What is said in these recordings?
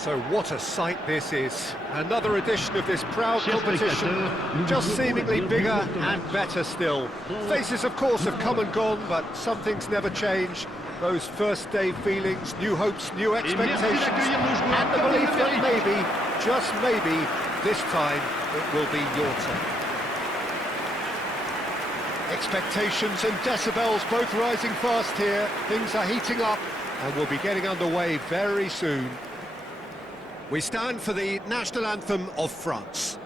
So what a sight this is. Another edition of this proud competition, just seemingly bigger and better still. Faces, of course, have come and gone, but some things never change. Those first day feelings, new hopes, new expectations, and the belief that maybe, just maybe, this time it will be your turn. Expectations and decibels both rising fast here. Things are heating up and we'll be getting underway very soon. We stand for the national anthem of France.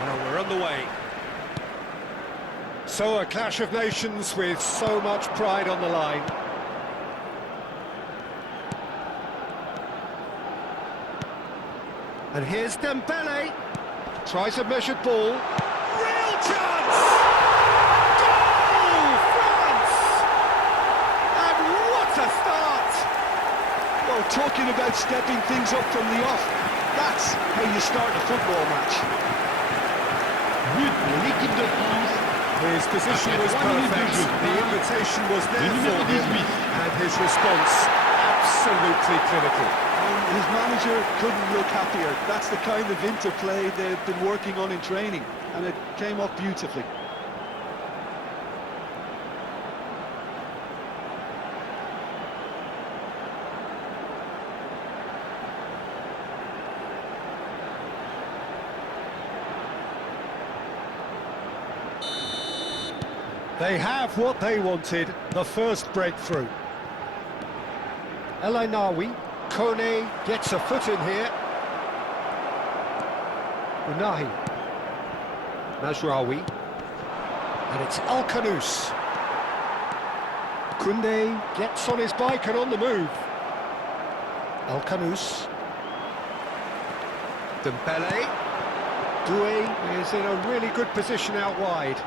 Well, we're on the way. So a clash of nations with so much pride on the line. And here's Dembele. Tries a measured ball. Real chance! Goal! France! And what a start! Well, talking about stepping things up from the off, that's how you start a football match. His position was perfect, the invitation was there for him, and his response absolutely clinical. And his manager couldn't look happier. That's the kind of interplay they've been working on in training, and it came off beautifully. They have what they wanted, the first breakthrough. El Ainaoui, Kone gets a foot in here. Unahi, Mazraoui, and it's Al Khanous. Koundé gets on his bike and on the move. Al Khanous. Dembele. Doué is in a really good position out wide.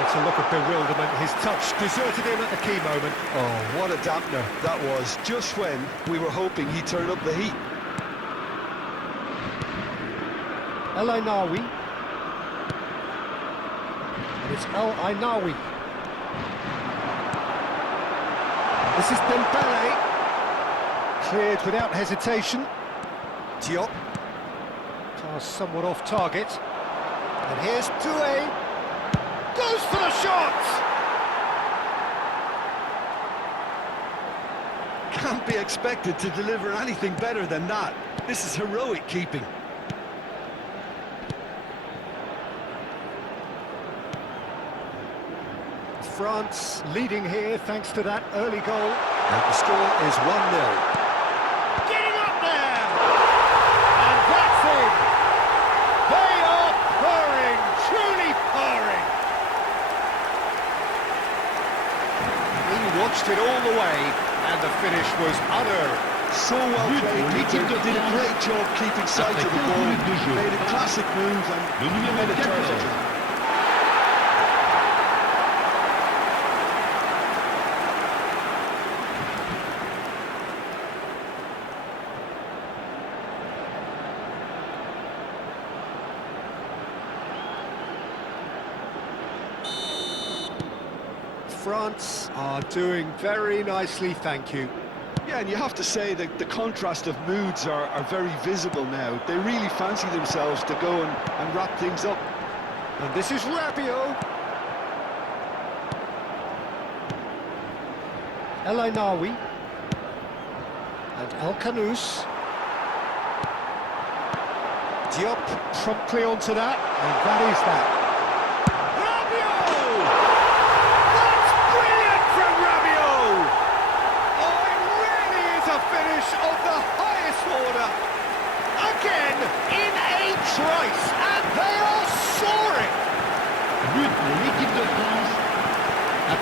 It's a look of bewilderment. His touch deserted him at the key moment. Oh, what a dampener that was, just when we were hoping he'd turn up the heat. El Ainaoui. And it's El Ainaoui. This is Dembele. Cleared without hesitation. Diop. Pass somewhat off target. And here's Doué. Goes for the shot! Can't be expected to deliver anything better than that. This is heroic keeping. France leading here thanks to that early goal. And the score is 1-0. Getting up there! And that's it! They are purring, truly purring! Watched it all the way, and the finish was unearned. So well played, Peter. Did a great job keeping sight of the ball. Made a classic move and made a terrible job. France are doing very nicely, thank you. Yeah, and you have to say that the contrast of moods are very visible now. They really fancy themselves to go and wrap things up. And this is Rabiot. El Ainaoui. And El Khanous. Diop promptly onto that, and that is that. Of the highest order, again in a trice, and they are soaring.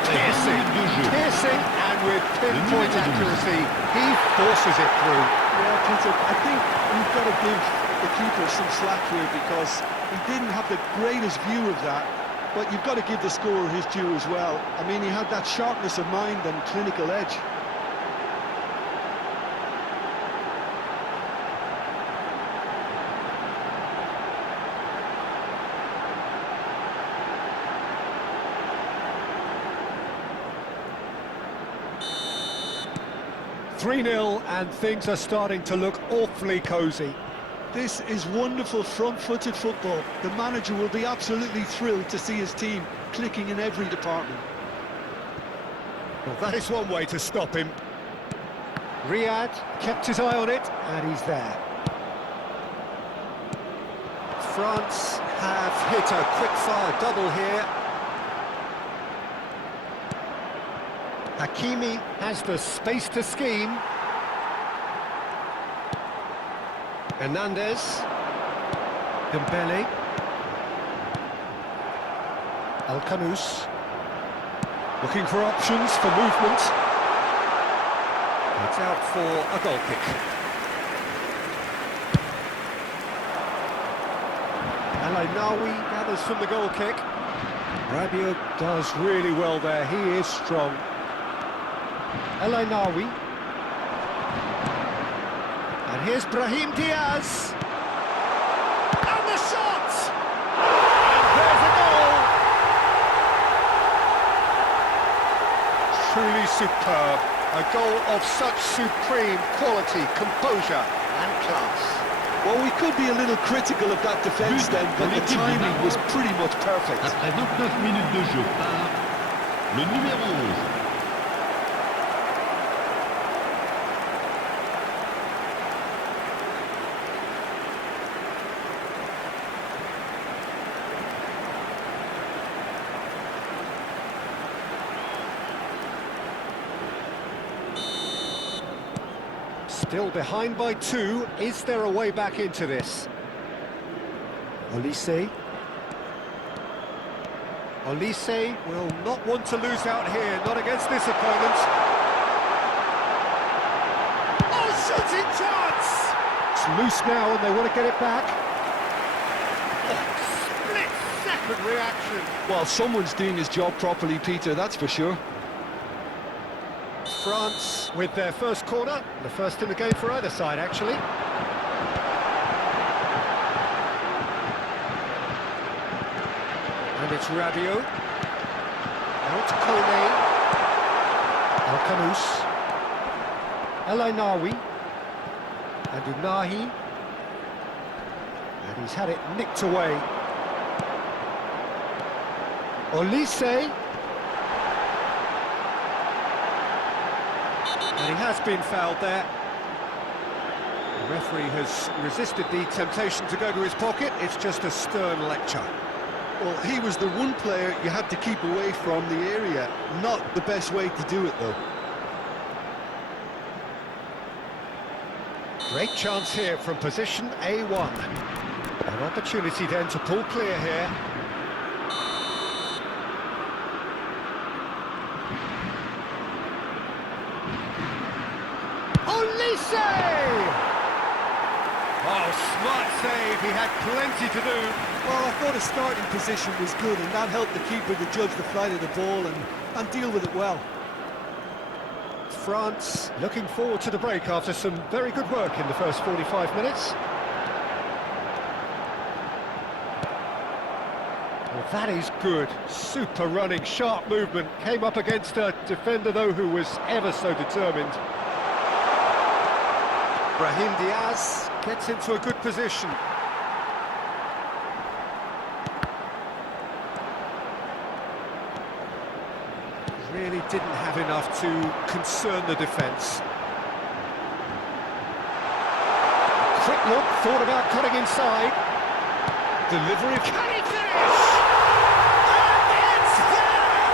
Piercing, and with pinpoint accuracy, he forces it through. Yeah, Peter, I think we've got to give the keeper some slack here because he didn't have the greatest view of that, but you've got to give the scorer his due as well. I mean, he had that sharpness of mind and clinical edge. "3-0, and things are starting to look awfully cosy. This is wonderful front-footed football. The manager will be absolutely thrilled to see his team clicking in every department. Well, that is one way to stop him. Riyad kept his eye on it, and he's there. France have hit a quick-fire double here. Hakimi has the space to scheme. Hernandez. Dembele. Al-Khanous. Looking for options for movement. It's out for a goal kick. El-Ainaoui gathers from the goal kick. Rabiot does really well there, he is strong. El-Ainaoui. And here's Brahim Diaz. And the shot! And there's a goal! Truly superb. A goal of such supreme quality, composure and class. Well, we could be a little critical of that defence then, but the timing was pretty much perfect. Après 29 minutes de jeu par le numéro 11. Still behind by 2. Is there a way back into this? Olise. Olise will not want to lose out here, not against this opponent. Oh, shooting chance! It's loose now and they want to get it back. Oh, split-second reaction. Well, someone's doing his job properly, Peter, that's for sure. France with their first corner, the first in the game for either side, actually. And it's Rabiot. Out to Konami. Al-Khanous. El-Ainaoui. And Unahi. And he's had it nicked away. Olise. And he has been fouled there. The referee has resisted the temptation to go to his pocket. It's just a stern lecture. Well, he was the one player you had to keep away from the area. Not the best way to do it, though. Great chance here from position A1. An opportunity then to pull clear here. Oh, smart save, he had plenty to do. Well, I thought his starting position was good, and that helped the keeper to judge the flight of the ball and deal with it well. France looking forward to the break after some very good work in the first 45 minutes. Well, that is good. Super running, sharp movement. Came up against a defender, though, who was ever so determined. Brahim Diaz gets into a good position. Really didn't have enough to concern the defence. Quick look, thought about cutting inside. Delivery. Can he finish? And it's there!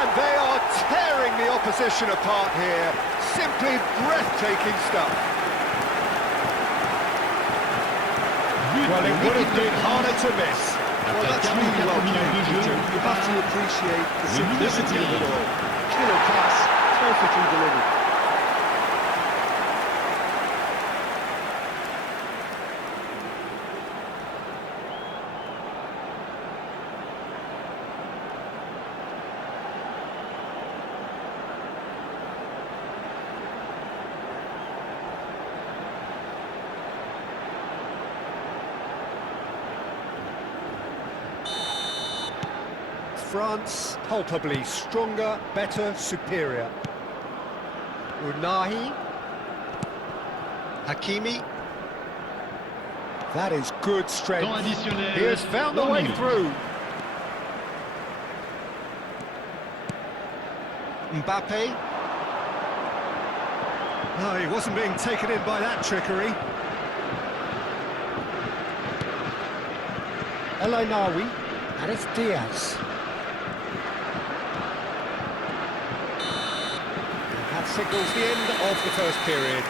And they are tearing the opposition apart here. Simply breathtaking stuff. Well, it would have been harder to miss. Well, Après that's really 44 well minutes played, de jeu, Peter. You have to appreciate the le numéro simplicity of it 15. all. Killer pass, perfectly delivered. France, palpably stronger, better, superior. Unahi. Hakimi. That is good strength. Temps additionnel. He has found the 3 way minutes. through. Mbappe. No, he wasn't being taken in by that trickery. Elainawi. And it's Diaz. And that signals the end of the first period.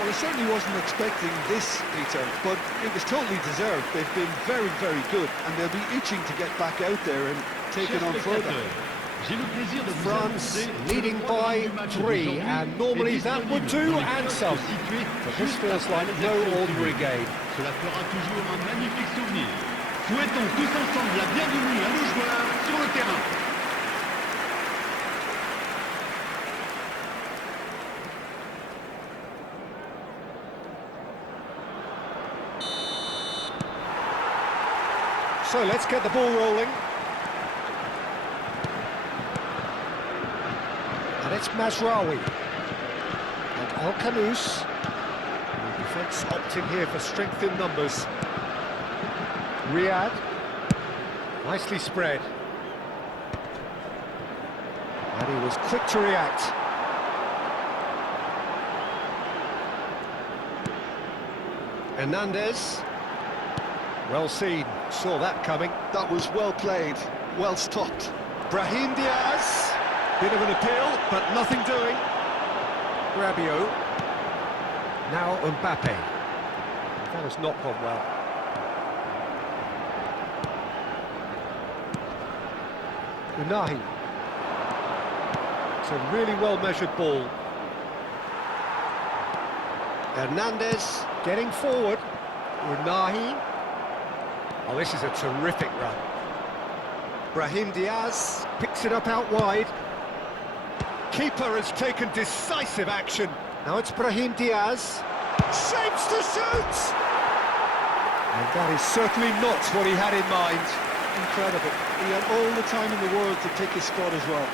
Well, I certainly wasn't expecting this, Peter, but it was totally deserved. They've been very, very good, and they'll be itching to get back out there and take it Chers on further. spectateurs, j'ai le plaisir de vous France annoncer que leading le by programme du match 3, d'aujourd'hui and normally est that would disponible do, dans les and kiosques some. situés But this juste feels après like les no accès au ordinary tribune. game. Cela fera toujours un magnifique souvenir. Souhaitons tous ensemble la bienvenue à nos joueurs sur le terrain. So let's get the ball rolling. And it's Mazraoui. And Al Khanous. The defence opting here for strength in numbers. Riyad. Nicely spread. And he was quick to react. Hernandez. Well seen, saw that coming. That was well played, well stopped. Brahim Diaz. Bit of an appeal, but nothing doing. Rabiot. Now Mbappe. That has not gone well. Unahi. It's a really well-measured ball. Hernandez getting forward. Unahi. Oh, this is a terrific run. Brahim Diaz picks it up out wide. Keeper has taken decisive action. Now it's Brahim Diaz. Shapes to shoot! And that is certainly not what he had in mind. Incredible. He had all the time in the world to take his spot as well.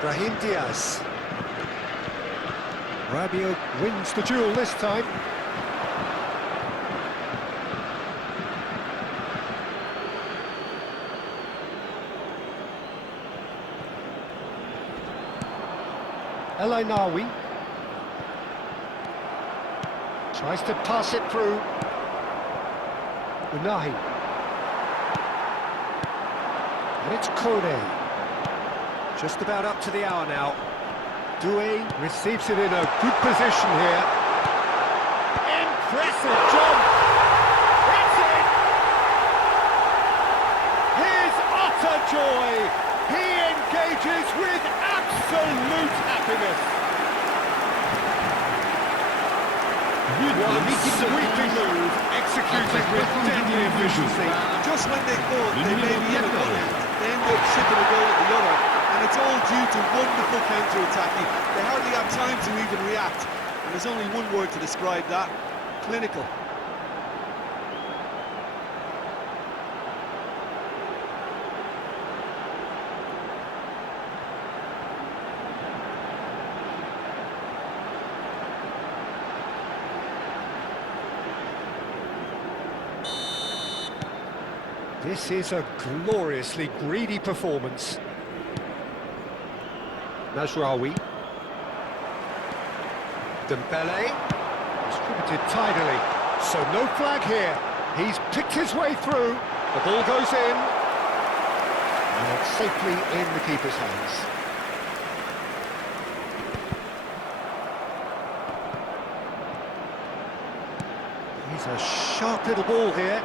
Brahim Diaz. Rabiot wins the duel this time. Elainawi tries to pass it through. Unahi. And it's Kone. Just about up to the hour now. Doué receives it in a good position here. Impressive jump! That's it! His utter joy! He engages with absolute happiness! One sweeping move, executed with deadly efficiency. Just when they thought they may be in a one end, they end up shipping a goal at the other. And it's all due to wonderful counter-attacking. They hardly have time to even react. And there's only one word to describe that: clinical. This is a gloriously greedy performance. Mazraoui. Dembele. Distributed tidily, so no flag here. He's picked his way through, the ball goes in, and it's safely in the keeper's hands. He's a sharp little ball here.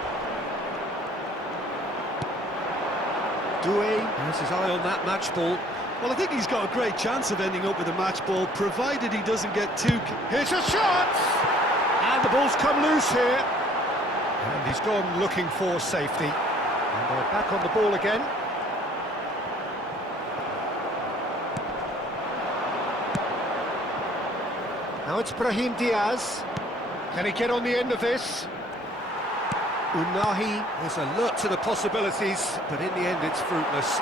Doué has his eye on that match ball. Well, I think he's got a great chance of ending up with a match ball, provided he doesn't get too... Here's a shot! And the ball's come loose here. And he's gone looking for safety. And they're back on the ball again. Now it's Brahim Diaz. Can he get on the end of this? Unahi is alert to the possibilities, but in the end it's fruitless.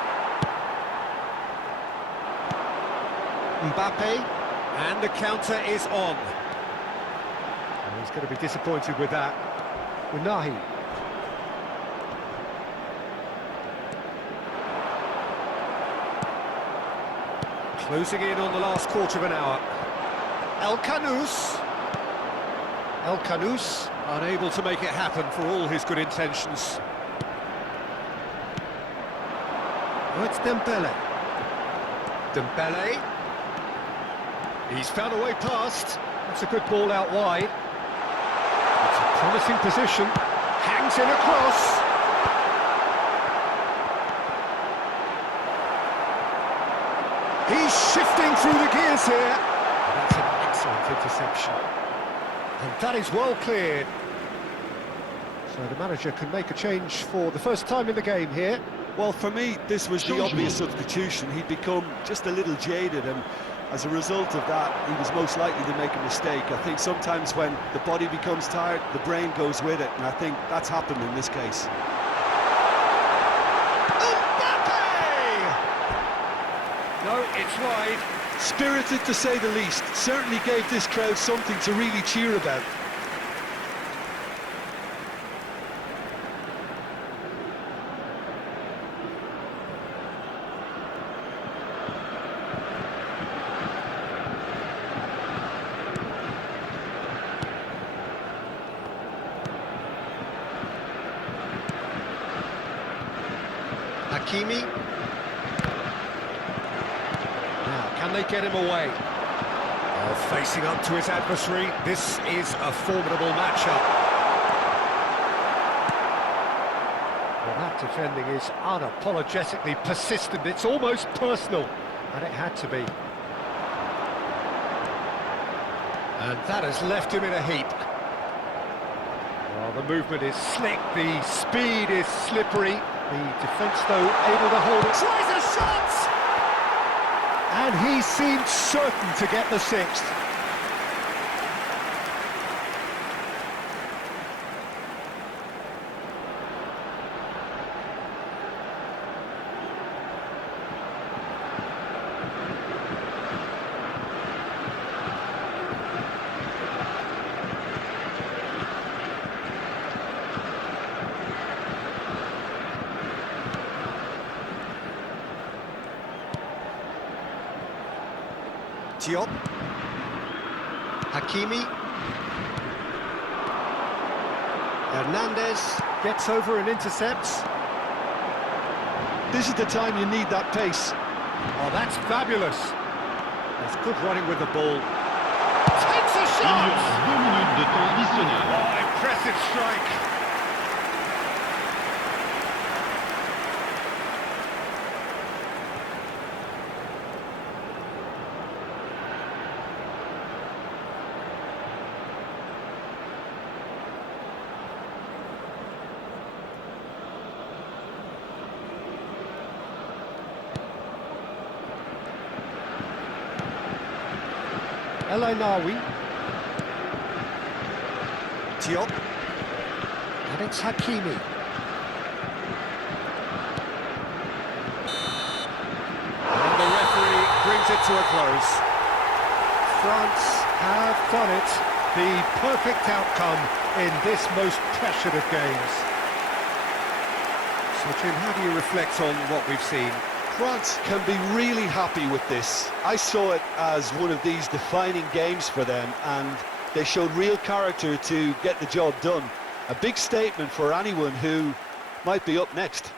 Mbappe, and the counter is on. Oh, he's going to be disappointed with that. Unahi. Closing in on the last quarter of an hour. El Kanous. El Kanous, unable to make it happen for all his good intentions. Oh, it's Dembele. Dembele. He's found a way past. That's a good ball out wide. It's a promising position. Hangs in across. He's shifting through the gears here. That's an excellent interception. And that is well cleared. So the manager can make a change for the first time in the game here. Well, for me, this was the obvious substitution. He'd become just a little jaded, and as a result of that, he was most likely to make a mistake. I think sometimes when the body becomes tired, the brain goes with it, and I think that's happened in this case. No, it's wide. Spirited, to say the least. Certainly gave this crowd something to really cheer about. Hakimi. Now, can they get him away? Oh, facing up to his adversary, this is a formidable matchup. Well, that defending is unapologetically persistent. It's almost personal, and it had to be. And that has left him in a heap. Well, the movement is slick, the speed is slippery. The defence, though, able to hold it. Tries a shot! And he seemed certain to get the sixth. Diop. Hakimi. Hernandez gets over and intercepts. This is the time you need that pace. Oh, that's fabulous. That's good running with the ball. Takes a Il y shot! aura 2 minutes de temps additionnel. Oh, impressive strike. El Ainawi. Diop. And it's Hakimi. And the referee brings it to a close. France have done it. The perfect outcome in this most pressured of games. So, Jim, how do you reflect on what we've seen? France can be really happy with this. I saw it as one of these defining games for them, and They showed real character to get the job done. A big statement for anyone who might be up next.